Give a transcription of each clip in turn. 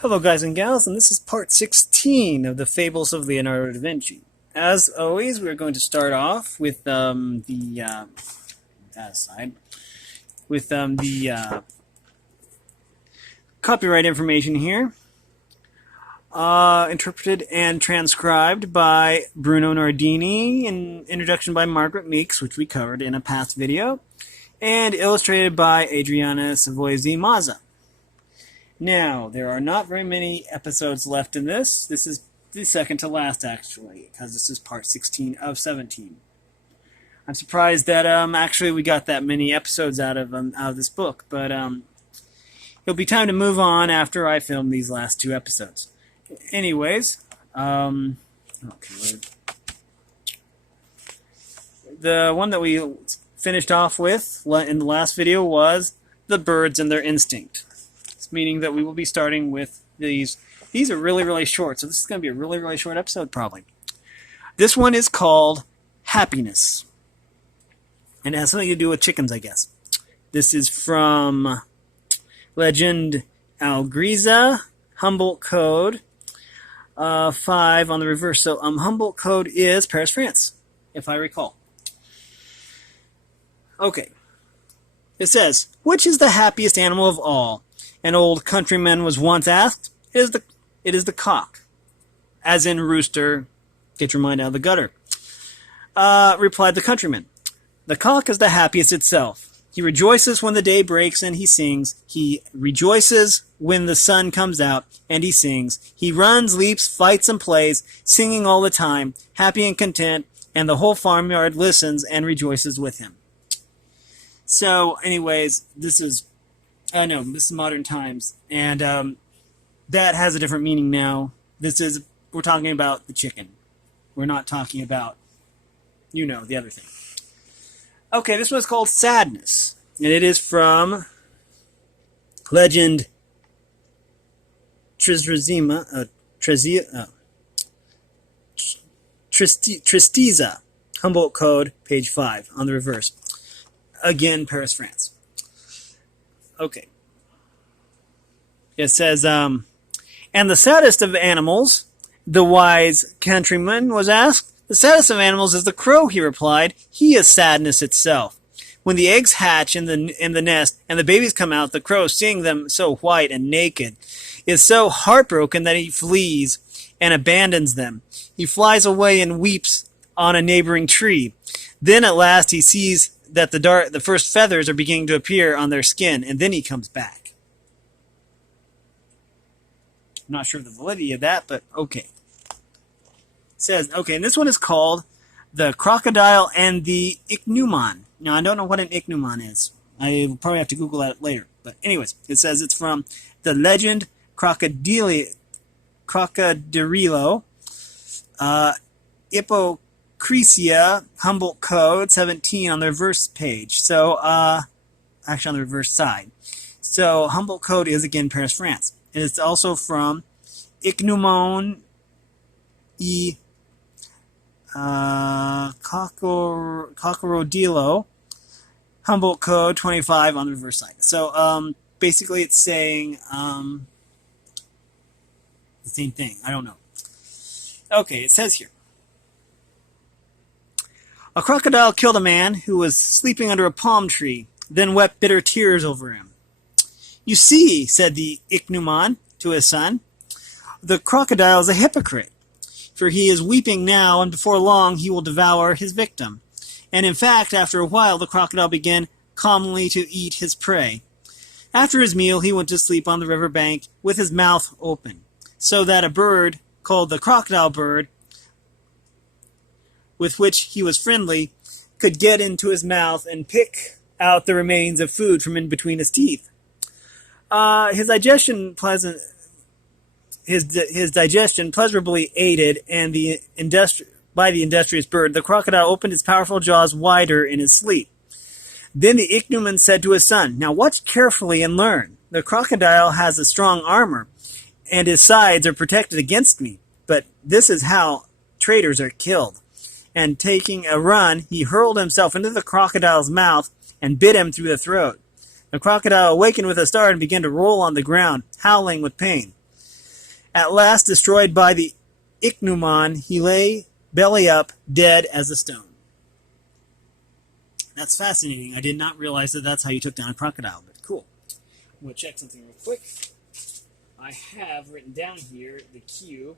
Hello guys and gals, and this is part 16 of the Fables of Leonardo da Vinci. As always, we're going to start off with that aside, with the copyright information here, interpreted and transcribed by Bruno Nardini, and introduction by Margaret Meeks, which we covered in a past video, and illustrated by Adriana Savoisi Mazza. Now, there are not very many episodes left in this. This is the second to last, actually, because this is part 16 of 17. I'm surprised that actually we got that many episodes out of this book, but it'll be time to move on after I film these last two episodes. Anyways, okay, the one that we finished off with in the last video was the birds and their instinct. Meaning that we will be starting with these. These are really, really short, so this is going to be a really, really short episode, probably. This one is called Happiness. And it has something to do with chickens, I guess. This is from Legend Algriza, Humboldt Code, 5 on the reverse. So Humboldt Code is Paris, France, if I recall. Okay. It says, which is the happiest animal of all? An old countryman was once asked. It is the cock. As in rooster, get your mind out of the gutter. Replied the countryman. The cock is the happiest itself. He rejoices when the day breaks and he sings. He rejoices when the sun comes out and he sings. He runs, leaps, fights, and plays, singing all the time, happy and content, and the whole farmyard listens and rejoices with him. So, anyways, this is modern times, and that has a different meaning now. We're talking about the chicken. We're not talking about, the other thing. Okay, this one's called Sadness, and it is from Legend Tristeza, Humboldt Code, page 5, on the reverse. Again, Paris, France. Okay. It says, and the saddest of animals, the wise countryman was asked. The saddest of animals is the crow, he replied. He is sadness itself. When the eggs hatch in the nest and the babies come out, the crow, seeing them so white and naked, is so heartbroken that he flees and abandons them. He flies away and weeps on a neighboring tree. Then at last he sees that the first feathers are beginning to appear on their skin, and then he comes back. I'm not sure of the validity of that, but okay. It says, okay, and this one is called The Crocodile and the Ichneumon. Now, I don't know what an Ichneumon is. I will probably have to Google that later. But anyways, it says it's from the Legend Crocodilo, Crecia, Humboldt Code, 17 on the reverse page. So, actually on the reverse side. So, Humboldt Code is again Paris, France. And it's also from Ichneumon Crocodile, Humboldt Code, 25 on the reverse side. So, basically it's saying the same thing. I don't know. Okay, it says here. A crocodile killed a man who was sleeping under a palm tree, then wept bitter tears over him. You see, said the Ichneumon to his son, the crocodile is a hypocrite, for he is weeping now, and before long he will devour his victim. And in fact, after a while, the crocodile began calmly to eat his prey. After his meal, he went to sleep on the river bank with his mouth open, so that a bird called the crocodile bird, with which he was friendly, could get into his mouth and pick out the remains of food from in between his teeth. His digestion pleasurably aided and by the industrious bird, the crocodile opened his powerful jaws wider in his sleep. Then the Ichneumon said to his son, now watch carefully and learn. The crocodile has a strong armor, and his sides are protected against me, but this is how traitors are killed. And taking a run, he hurled himself into the crocodile's mouth and bit him through the throat. The crocodile awakened with a start and began to roll on the ground, howling with pain. At last destroyed by the Ichneumon, he lay belly up, dead as a stone. That's fascinating. I did not realize that that's how you took down a crocodile, but cool. I'm going to check something real quick. I have written down here the cue.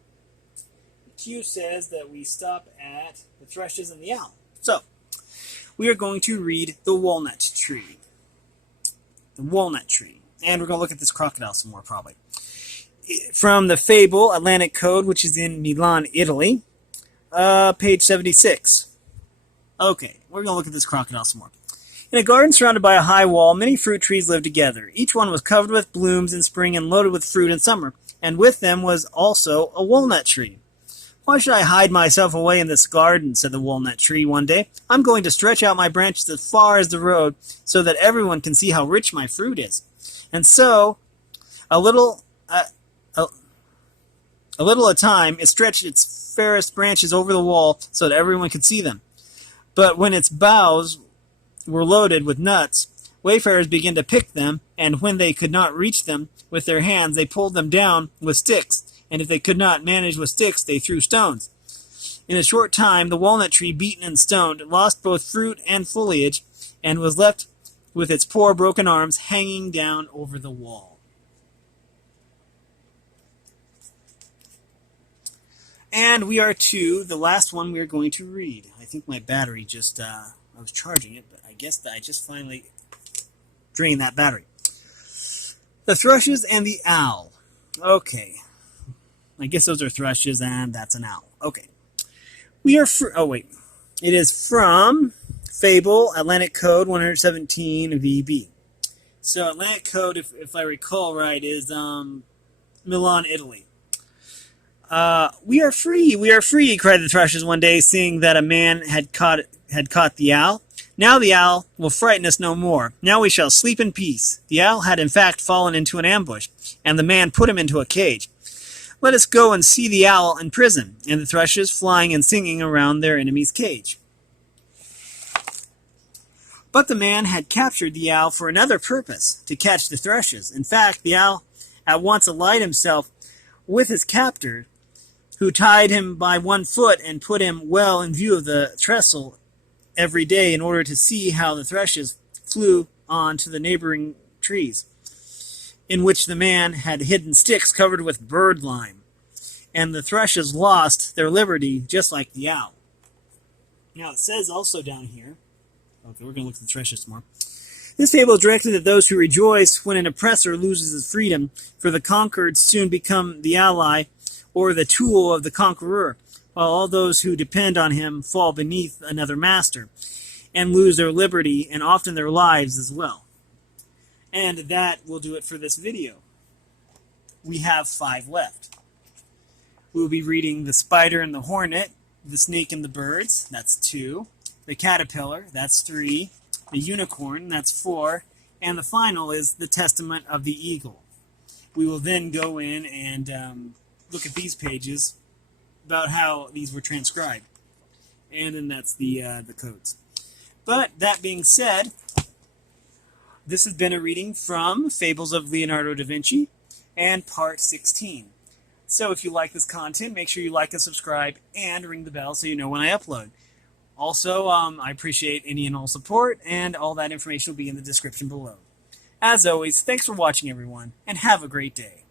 The cue says that we stop at the Thrushes and the owl. So, we are going to read the Walnut Tree. The Walnut Tree. And we're going to look at this crocodile some more, probably. From the Fable, Atlantic Code, which is in Milan, Italy. Page 76. Okay, we're going to look at this crocodile some more. In a garden surrounded by a high wall, many fruit trees lived together. Each one was covered with blooms in spring and loaded with fruit in summer, and with them was also a walnut tree. Why should I hide myself away in this garden, said the walnut tree one day. I'm going to stretch out my branches as far as the road so that everyone can see how rich my fruit is. And so, a little at a time, it stretched its fairest branches over the wall so that everyone could see them. But when its boughs were loaded with nuts, wayfarers began to pick them, and when they could not reach them with their hands, they pulled them down with sticks, and if they could not manage with sticks, they threw stones. In a short time, the walnut tree, beaten and stoned, lost both fruit and foliage, and was left with its poor broken arms hanging down over the wall. And we are to the last one we are going to read. I think my battery just, I was charging it, but I guess that I just finally drained that battery. The Thrushes and the Owl. Okay. I guess those are thrushes and that's an owl. Okay. We are, it is from Fable, Atlantic Code 117 VB. So Atlantic Code, if I recall right, is Milan, Italy. We are free, cried the Thrushes one day, seeing that a man had caught the owl. Now the owl will frighten us no more. Now we shall sleep in peace. The owl had in fact fallen into an ambush, and the man put him into a cage. Let us go and see the owl in prison, and the thrushes flying and singing around their enemy's cage. But the man had captured the owl for another purpose, to catch the thrushes. In fact, the owl at once allied himself with his captor, who tied him by one foot and put him well in view of the trestle every day in order to see how the thrushes flew on to the neighboring trees, in which the man had hidden sticks covered with bird lime. And the thrushes lost their liberty just like the owl. Now it says also down here, okay, we're going to look at the thrushes more. This fable is directed at those who rejoice when an oppressor loses his freedom, for the conquered soon become the ally or the tool of the conqueror, while all those who depend on him fall beneath another master and lose their liberty and often their lives as well. And that will do it for this video. We have 5 left. We'll be reading The Spider and the Hornet, The Snake and the Birds, that's 2, The Caterpillar, that's 3, The Unicorn, that's 4, and the final is The Testament of the Eagle. We will then go in and look at these pages about how these were transcribed. And then that's the codes. But that being said, this has been a reading from Fables of Leonardo Da Vinci and part 16. So if you like this content, make sure you like and subscribe and ring the bell so you know when I upload. Also, I appreciate any and all support, and all that information will be in the description below. As always, thanks for watching, everyone, and have a great day.